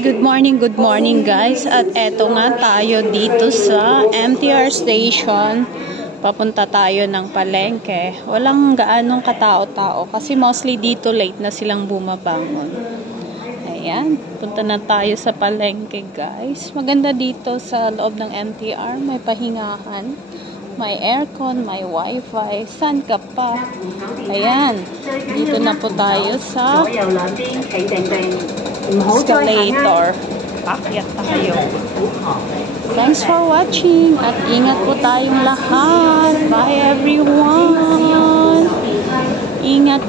Good morning guys. At eto nga tayo dito sa MTR station. Papunta tayo ng palengke. Walang gaanong katao-tao kasi mostly dito late na silang bumabangon. Ayan, punta na tayo sa palengke guys. Maganda dito sa loob ng MTR. May pahingahan, may aircon, may wifi. San ka pa? Ayan, dito na po tayo sa escalator. Akyat tayo. Thanks for watching at ingat po tayong lahat. Bye everyone. Ingat.